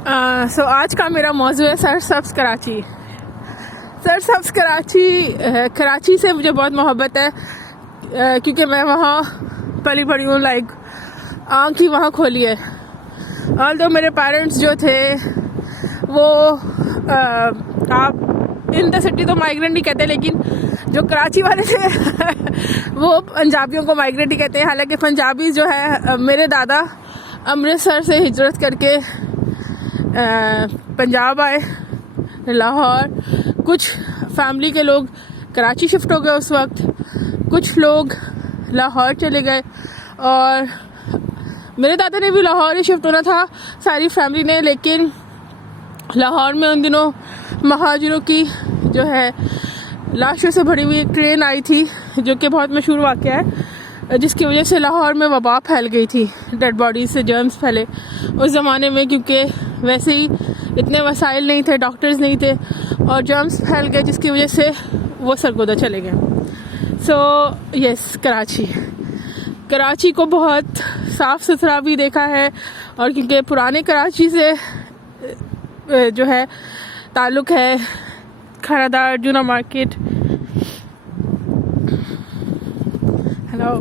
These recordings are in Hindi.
सो आज का मेरा मौजू है सरसब्ज़ कराची। सरसब्ज़ कराची से मुझे बहुत मोहब्बत है क्योंकि मैं वहाँ पली बड़ी हूँ। लाइक आँख ही वहाँ खोली है। ऑल दो मेरे पेरेंट्स जो थे वो आप इन द सिटी तो माइग्रेंट ही कहते हैं, लेकिन जो कराची वाले थे वो पंजाबियों को माइग्रेंट ही कहते हैं। हालांकि पंजाबी जो है मेरे दादा अमृतसर से हिजरत करके पंजाब आए, लाहौर। कुछ फैमिली के लोग कराची शिफ्ट हो गए उस वक्त, कुछ लोग लाहौर चले गए और मेरे दादा ने भी लाहौर ही शिफ्ट होना था सारी फैमिली ने। लेकिन लाहौर में उन दिनों महाजिरों की जो है लाशों से भरी हुई एक ट्रेन आई थी जो कि बहुत मशहूर वाक़या है, जिसकी वजह से लाहौर में वबा फैल गई थी। डेड बॉडीज से जर्म्स फैले उस ज़माने में, क्योंकि वैसे ही इतने वसाइल नहीं थे, डॉक्टर्स नहीं थे और जर्म्स फैल गए, जिसकी वजह से वो सरगोदा चले गए। सो यस, कराची को बहुत साफ़ सुथरा भी देखा है और क्योंकि पुराने कराची से जो है ताल्लुक़ है, खरादार, जूना मार्केट, हेलो,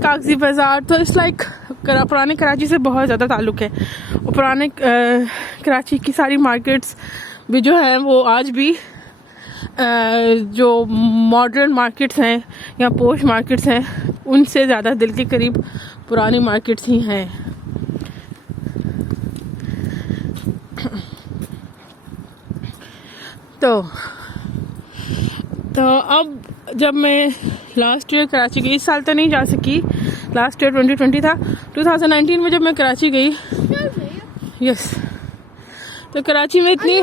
कागजी बाज़ार, तो इट्स लाइक पुराने कराची से बहुत ज़्यादा ताल्लुक़ है। और पुराने कराची की सारी मार्केट्स भी जो है वो आज भी जो मॉडर्न मार्केट्स हैं या पोश मार्केट्स हैं उनसे ज़्यादा दिल के करीब पुरानी मार्केट्स ही हैं। तो अब जब मैं लास्ट ईयर कराची गई, इस साल तो नहीं जा सकी, लास्ट ईयर 2020 था, 2019 में जब मैं कराची गई, यस, तो कराची में इतनी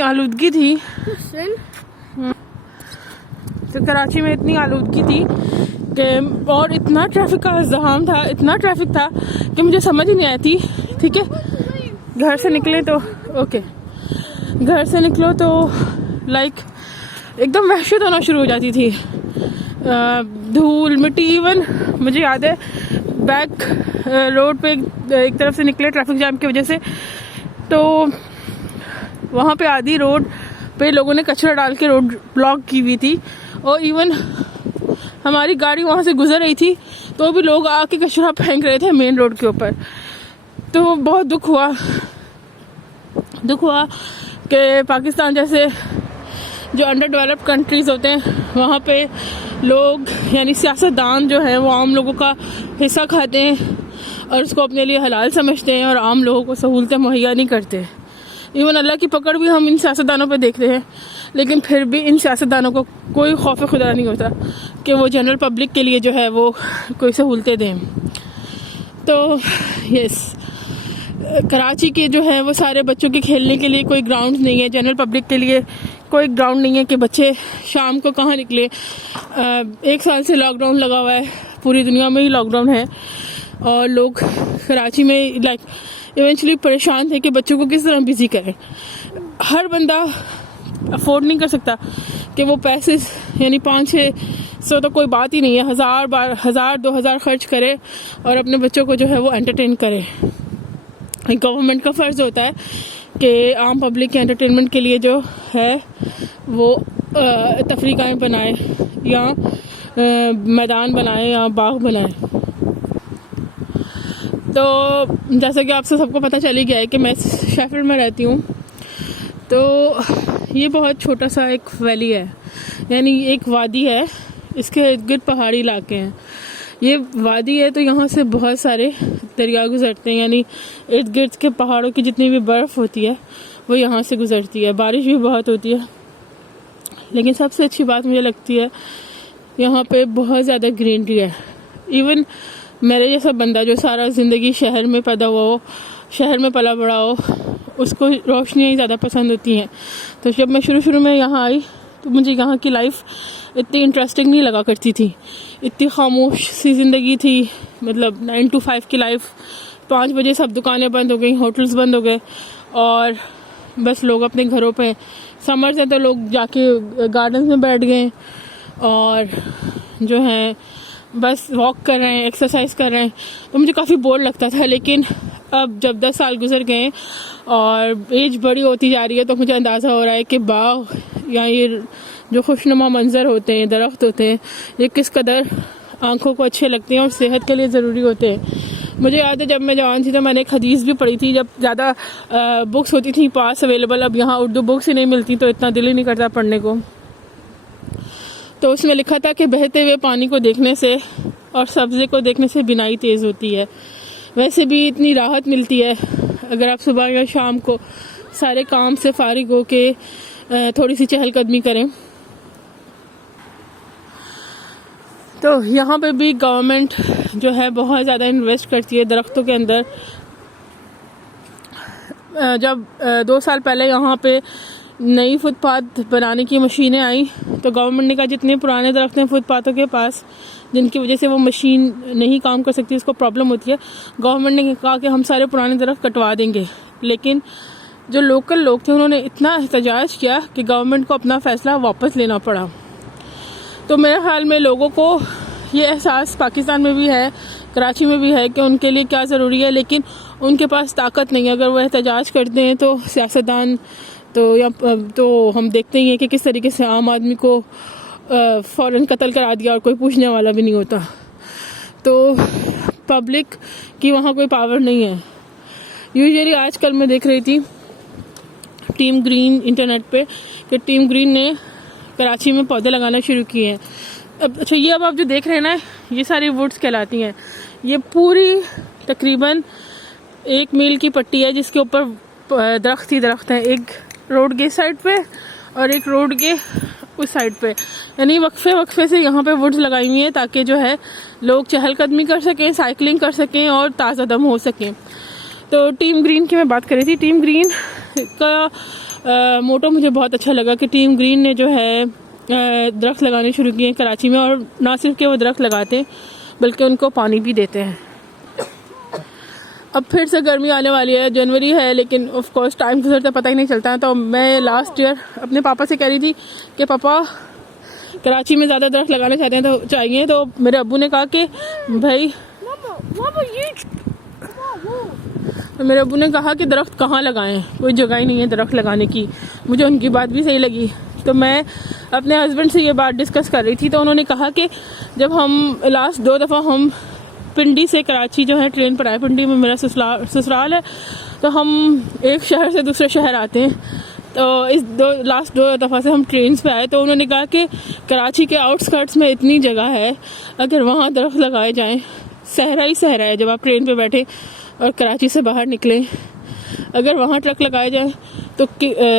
आलूदगी थी, तो कराची में इतनी आलूदगी थी कि और इतना ट्रैफिक का इज़्दिहाम था, इतना ट्रैफिक था कि मुझे समझ ही नहीं आई थी। ठीक है, घर से निकलो तो लाइक एकदम वहशत होना शुरू हो जाती थी, धूल मिट्टी। इवन मुझे याद है बैक रोड पे एक तरफ से निकले ट्रैफिक जाम की वजह से, तो वहाँ पे आधी रोड पे लोगों ने कचरा डाल के रोड ब्लॉक की हुई थी और इवन हमारी गाड़ी वहाँ से गुजर रही थी तो भी लोग आके कचरा फेंक रहे थे मेन रोड के ऊपर। तो बहुत दुख हुआ कि पाकिस्तान जैसे जो अंडर डेवलप्ड कंट्रीज़ होते हैं वहाँ पे लोग यानी सियासतदान जो है वो आम लोगों का हिस्सा खाते हैं और उसको अपने लिए हलाल समझते हैं और आम लोगों को सहूलतें मुहैया नहीं करते। इवन अल्लाह की पकड़ भी हम इन सियासतदानों पे देखते हैं, लेकिन फिर भी इन सियासतदानों को कोई खौफ खुदा नहीं होता कि वो जनरल पब्लिक के लिए जो है वो कोई सहूलतें दें। तो यस, कराची के जो है वो सारे बच्चों के खेलने के लिए कोई ग्राउंड नहीं है, जनरल पब्लिक के लिए कोई ग्राउंड नहीं है कि बच्चे शाम को कहाँ निकले। 1 साल से लॉकडाउन लगा हुआ है, पूरी दुनिया में ही लॉकडाउन है और लोग कराची में लाइक इवेंचुअली परेशान थे कि बच्चों को किस तरह बिजी करें। हर बंदा अफोर्ड नहीं कर सकता कि वो पैसे यानी 500-600 तो कोई बात ही नहीं है, 1000-2000 खर्च करे और अपने बच्चों को जो है वो एंटरटेन करे। गवर्नमेंट का फ़र्ज़ होता है कि आम पब्लिक के एंटरटेनमेंट के लिए जो है वो तफरीक़ाएँ बनाए या मैदान बनाए या बाग बनाए। तो जैसा कि आपसे सबको पता चल ही गया है कि मैं शेफील्ड में रहती हूँ, तो ये बहुत छोटा सा एक वैली है, यानी एक वादी है, इसके इर्द गिर्द पहाड़ी इलाके हैं। ये वादी है तो यहाँ से बहुत सारे दरिया गुजरते हैं, यानी इर्द गिर्द के पहाड़ों की जितनी भी बर्फ़ होती है वो यहाँ से गुजरती है। बारिश भी बहुत होती है, लेकिन सबसे अच्छी बात मुझे लगती है यहाँ पे बहुत ज़्यादा ग्रीनरी है। इवन मेरे जैसा बंदा जो सारा ज़िंदगी शहर में पैदा हुआ हो, शहर में पला बड़ा हो, उसको रोशनियाँ ही ज़्यादा पसंद होती हैं। तो जब मैं शुरू में यहाँ आई तो मुझे यहाँ की लाइफ इतनी इंटरेस्टिंग नहीं लगा करती थी, इतनी खामोश सी ज़िंदगी थी। मतलब 9 to 5 की लाइफ, 5 बजे सब दुकानें बंद हो गई, होटल्स बंद हो गए और बस लोग अपने घरों पे, समर्स हैं तो लोग जाके गार्डन में बैठ गए और जो है बस वॉक कर रहे हैं, एक्सरसाइज कर रहे हैं, तो मुझे काफ़ी बोर लगता था। लेकिन अब जब 10 साल गुजर गए और एज बड़ी होती जा रही है तो मुझे अंदाज़ा हो रहा है कि बाग या ये जो खुशनुमा मंजर होते हैं, दरख्त होते हैं, ये किस कदर आंखों को अच्छे लगते हैं और सेहत के लिए ज़रूरी होते हैं। मुझे याद है जब मैं जवान थी तो मैंने एक हदीस भी पढ़ी थी, जब ज़्यादा बुक्स होती थी पास अवेलेबल, अब यहाँ उर्दू बुक्स ही नहीं मिलती तो इतना दिल ही नहीं करता पढ़ने को। तो उसमें लिखा था कि बहते हुए पानी को देखने से और सब्ज़े को देखने से बिनाई तेज़ होती है। वैसे भी इतनी राहत मिलती है अगर आप सुबह या शाम को सारे काम से फारिग हो के थोड़ी सी चहलकदमी करें। तो यहाँ पे भी गवर्नमेंट जो है बहुत ज़्यादा इन्वेस्ट करती है दरख्तों के अंदर। जब 2 साल पहले यहाँ पे नई फुटपाथ बनाने की मशीनें आई तो गवर्नमेंट ने कहा जितने पुराने दरख्त हैं फुटपाथों के पास, जिनकी वजह से वो मशीन नहीं काम कर सकती, उसको प्रॉब्लम होती है, गवर्नमेंट ने कहा कि हम सारे पुराने दरख्त कटवा देंगे। लेकिन जो लोकल लोग थे उन्होंने इतना एहतजाज किया कि गवर्नमेंट को अपना फ़ैसला वापस लेना पड़ा। तो मेरे ख्याल में लोगों को ये एहसास पाकिस्तान में भी है, कराची में भी है कि उनके लिए क्या ज़रूरी है, लेकिन उनके पास ताकत नहीं है। अगर वो एहतजाज करते हैं तो सियासतदान तो हम देखते ही हैं कि किस तरीके से आम आदमी को फ़ौरन कत्ल करा दिया और कोई पूछने वाला भी नहीं होता। तो पब्लिक की वहाँ कोई पावर नहीं है। यूजुअली आजकल मैं देख रही थी टीम ग्रीन इंटरनेट पे कि टीम ग्रीन ने कराची में पौधे लगाना शुरू किए हैं। अच्छा, ये अब आप जो देख रहे हैं ना, ये सारी वुड्स कहलाती हैं। ये पूरी तकरीबन 1 मील की पट्टी है जिसके ऊपर दरख्त ही दरख्त है, एक रोड के साइड पे और एक रोड के उस साइड पे, यानी वक्फे से यहाँ पे वुड्स लगाई हुई हैं ताकि जो है लोग चहलकदमी कर सकें, साइकिलिंग कर सकें और ताज़ा दम हो सकें। तो टीम ग्रीन की मैं बात कर रही थी। टीम ग्रीन का मोटो मुझे बहुत अच्छा लगा कि टीम ग्रीन ने जो है दरख्त लगाने शुरू किए हैं कराची में, और ना सिर्फ कि वो दरख्त लगाते हैं बल्कि उनको पानी भी देते हैं। अब फिर से गर्मी आने वाली है, जनवरी है, लेकिन ऑफ कोर्स टाइम गुजरता पता ही नहीं चलता है। तो मैं लास्ट ईयर अपने पापा से कह रही थी कि पापा कराची में ज़्यादा दरख्त लगाना चाहते हैं तो चाहिए, तो मेरे अब्बू ने कहा कि भाई मेरे अब्बू ने कहा कि दरख्त कहाँ लगाएं, कोई जगह ही नहीं है दरख्त लगाने की। मुझे उनकी बात भी सही लगी। तो मैं अपने हस्बैंड से ये बात डिस्कस कर रही थी तो उन्होंने कहा कि जब हम लास्ट 2 दफ़ा हम पिंडी से कराची जो है ट्रेन पर आए, पिंडी में मेरा ससुराल है, तो हम एक शहर से दूसरे शहर आते हैं, तो इस लास्ट 2 दफ़ा से हम ट्रेन पे आए तो उन्होंने कहा कि कराची के आउटस्कर्ट्स में इतनी जगह है, अगर वहाँ दरख्त लगाए जाएँ, सहरा ही सहरा है। जब आप ट्रेन पे बैठे और कराची से बाहर निकलें, अगर वहाँ ट्रक लगाए जाएँ तो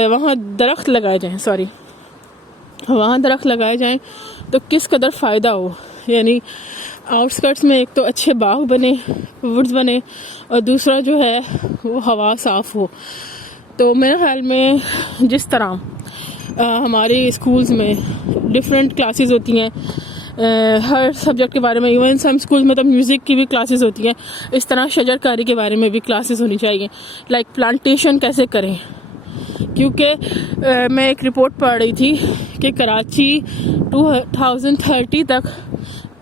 वहाँ दरख्त लगाए जाएँ वहाँ दरख्त लगाए जाएँ तो किस कदर फ़ायदा हो। यानी आउटस्कर्ट्स में एक तो अच्छे बाग बने, वुड्स बने, और दूसरा जो है वो हवा साफ़ हो। तो मेरे ख्याल में जिस तरह हमारे स्कूल्स में डिफरेंट क्लासेस होती हैं हर सब्जेक्ट के बारे में, इवन सम स्कूल्स में तो म्यूज़िक की भी क्लासेस होती हैं, इस तरह शजरकारी के बारे में भी क्लासेस होनी चाहिए, लाइक प्लांटेशन कैसे करें। क्योंकि मैं एक रिपोर्ट पढ़ रही थी कि कराची 2030 तक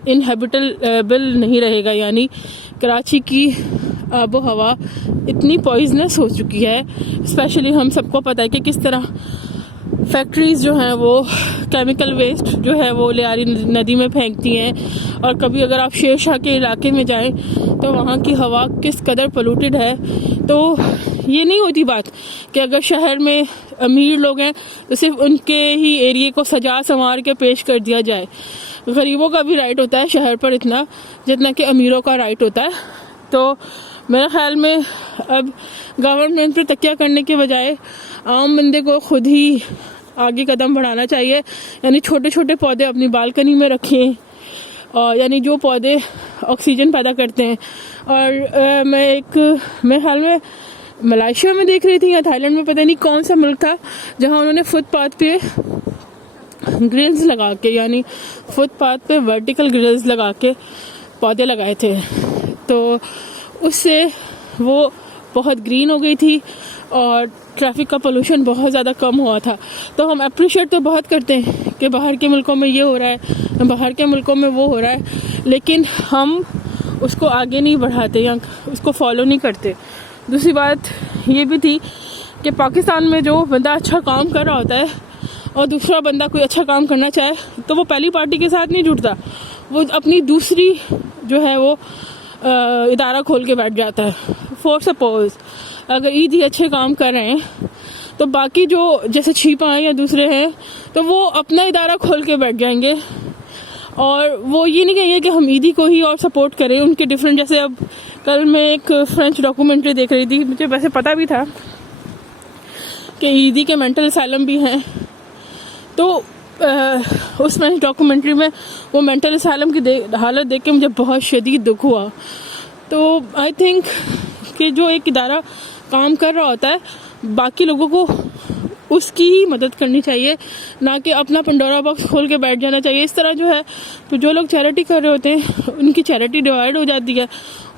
इनहेबिटेबल नहीं रहेगा, यानी कराची की आबो हवा इतनी पॉइजनस हो चुकी है। स्पेशली हम सबको पता है कि किस तरह फैक्ट्रीज़ जो हैं वो केमिकल वेस्ट जो है वो लियारी नदी में फेंकती हैं, और कभी अगर आप शेरशाह के इलाके में जाएं तो वहाँ की हवा किस कदर पोल्यूटेड है। तो ये नहीं होती बात कि अगर शहर में अमीर लोग हैं तो सिर्फ उनके ही एरिए को सजा संवार के पेश कर दिया जाए। गरीबों का भी राइट होता है शहर पर इतना जितना कि अमीरों का राइट होता है। तो मेरे ख्याल में अब गवर्नमेंट पर तकिया करने के बजाय आम बंदे को खुद ही आगे कदम बढ़ाना चाहिए, यानी छोटे छोटे पौधे अपनी बालकनी में रखें, और यानी जो पौधे ऑक्सीजन पैदा करते हैं। और मेरे ख्याल में मलेशिया में देख रही थी या थाईलैंड में, पता नहीं कौन सा मुल्क था, जहां उन्होंने फुटपाथ पे ग्रिल्स लगा के, यानी फुटपाथ पे वर्टिकल ग्रिल्स लगा के पौधे लगाए थे। तो उससे वो बहुत ग्रीन हो गई थी और ट्रैफिक का पोल्यूशन बहुत ज़्यादा कम हुआ था। तो हम अप्रिशिएट तो बहुत करते हैं कि बाहर के मुल्कों में ये हो रहा है, बाहर के मुल्कों में वो हो रहा है, लेकिन हम उसको आगे नहीं बढ़ाते या उसको फॉलो नहीं करते। दूसरी बात ये भी थी कि पाकिस्तान में जो बंदा अच्छा काम कर रहा होता है और दूसरा बंदा कोई अच्छा काम करना चाहे तो वो पहली पार्टी के साथ नहीं जुड़ता, वो अपनी दूसरी जो है वो इदारा खोल के बैठ जाता है। फॉर सपोज अगर ईदी अच्छे काम कर रहे हैं तो बाकी जो जैसे छिपा हैं या दूसरे हैं तो वो अपना इदारा खोल के बैठ जाएंगे और वो ये नहीं कहेंगे कि हम ईदी को ही और सपोर्ट करें उनके डिफरेंट। जैसे अब कल मैं एक फ्रेंच डॉक्यूमेंट्री देख रही थी, मुझे वैसे पता भी था कि ईदी के मेंटल असाइलम भी हैं, तो उस फ्रेंच डॉक्यूमेंट्री में वो मेंटल असाइलम की हालत देख के मुझे बहुत शदीद दुख हुआ। तो आई थिंक कि जो एक इदारा काम कर रहा होता है बाकी लोगों को उसकी ही मदद करनी चाहिए, ना कि अपना पंडोरा बॉक्स खोल के बैठ जाना चाहिए। इस तरह जो है तो जो लोग चैरिटी कर रहे होते हैं उनकी चैरिटी डिवाइड हो जाती है,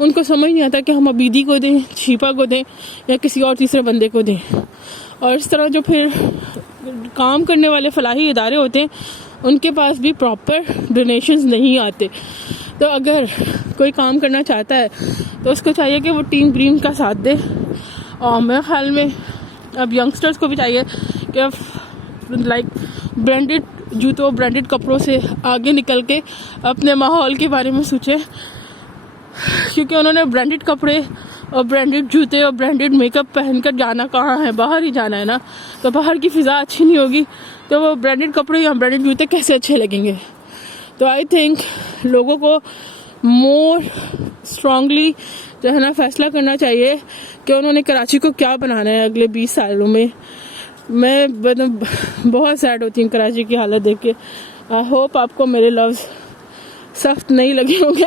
उनको समझ नहीं आता कि हम अब ईदी को दें, छिपा को दें या किसी और तीसरे बंदे को दें। और इस तरह जो फिर काम करने वाले फलाही इदारे होते हैं उनके पास भी प्रॉपर डोनेशंस नहीं आते। तो अगर कोई काम करना चाहता है तो उसको चाहिए कि वो टीम ग्रीन का साथ दे। और मेरे ख्याल में अब यंगस्टर्स को भी चाहिए कि लाइक ब्रांडेड जूतों, ब्रांडेड कपड़ों से आगे निकल के अपने माहौल के बारे में सोचें, क्योंकि उन्होंने ब्रांडेड कपड़े और ब्रांडेड जूते और ब्रांडेड मेकअप पहनकर जाना कहाँ है, बाहर ही जाना है ना। तो बाहर की फ़िज़ा अच्छी नहीं होगी तो वो ब्रांडेड कपड़े या ब्रांडेड जूते कैसे अच्छे लगेंगे। तो आई थिंक लोगों को मोर स्ट्रांगली जो है ना फैसला करना चाहिए कि उन्होंने कराची को क्या बनाना है अगले 20 सालों में। मैं बहुत सैड होती हूँ कराची की हालत देख के। आई होप आपको मेरे लफ्ज़ सख्त नहीं लगे होंगे।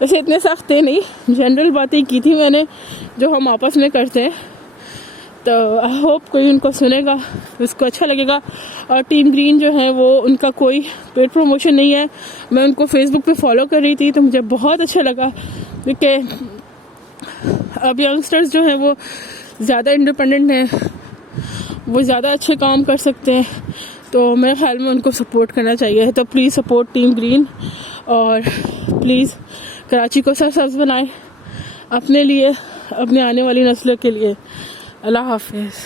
वैसे इतने सख्त थे नहीं, जनरल बातें की थी मैंने जो हम आपस में करते हैं। तो आई होप कोई उनको सुनेगा, उसको अच्छा लगेगा। और टीम ग्रीन जो है वो उनका कोई पेड प्रमोशन नहीं है। मैं उनको फेसबुक पे फॉलो कर रही थी तो मुझे बहुत अच्छा लगा क्योंकि अब यंगस्टर्स जो हैं वो ज़्यादा इंडिपेंडेंट हैं, वो ज़्यादा अच्छे काम कर सकते हैं। तो मेरे ख्याल में उनको सपोर्ट करना चाहिए। तो प्लीज़ सपोर्ट टीम ग्रीन और प्लीज़ कराची को सरसब्ज बनाएं अपने लिए, अपने आने वाली नस्लों के लिए। अल्लाह हाफिज़।